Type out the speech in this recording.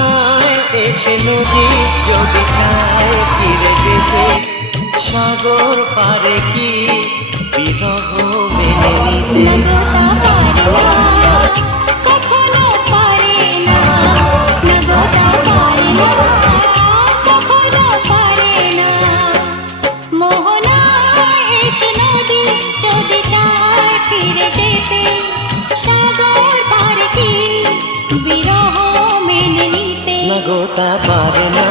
মোহনায় এসে নদী যদি চায় ফিরে যেতে, সাগর পারে কি বিরহ মেনে নিতে? কখনো পারে না, নগতা পারে না, কখনো পারে না। মোহনায় এসে নদী যদি চায় ফিরে যেতে, সাগর পারে কি বিরহ মেনে নিতে? নগতা পারে না,